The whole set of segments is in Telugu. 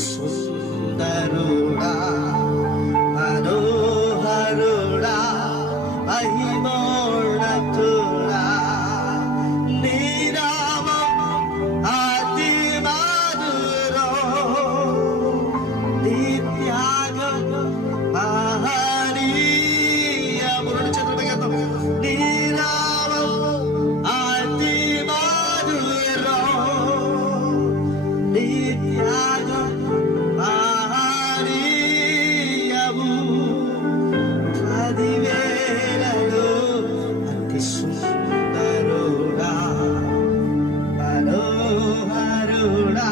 సుందరుడా మనోహరుడా మహిమోన్నతుడా నీ నామం అతి మధురం నీ త్యాగం మహనీయము నీ నామం అతి మధురం నీ త్యాగం మహనీయము 10,000లో అతి సుందరుడా మనోహరుడా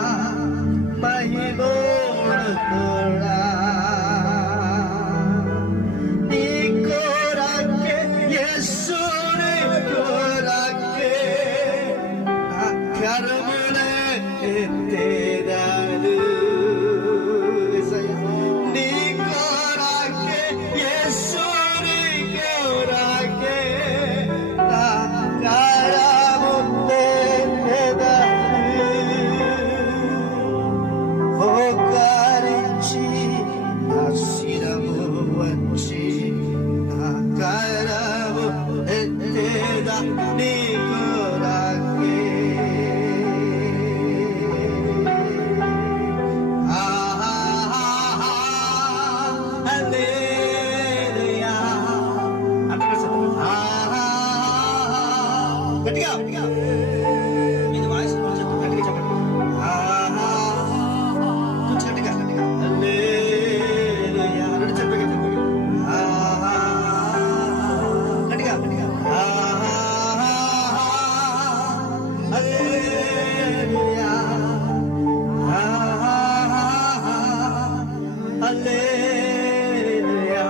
మహిమోన్నతుడా నీ కొరకే యేసు నీ కొరకే నా కరములే ఎత్తేదాను నీ కొరకే యేసు నీ కొరకే నా కరములే మోకరించి నా శిరము వచ్చి నా కరము ఎత్తేదా నీ కొరకే హల్లెలూయా గట్టిగా ఇది వాయిస్ కొంచెం గట్టిగా చెప్పండి కొంచెం గట్టిగా హల్లెలూయా రెండు చెప్పండి గట్టిగా హల్లెలూయా హల్లెలూయా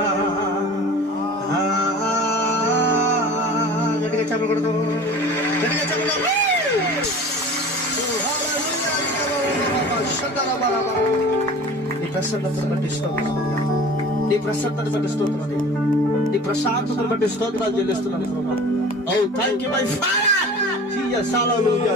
గట్టిగా చెప్పకూడదు గట్టిగా చెప్పకూడదు నీ ప్రసన్నతను బట్టి స్తోత్రం నీ ప్రసన్నతను బట్టి స్తోత్రం నీ ప్రశాంతతను బట్టి స్తోత్రాలు చెల్లిస్తున్నాను. ఓ thank you my father. Hallelujah.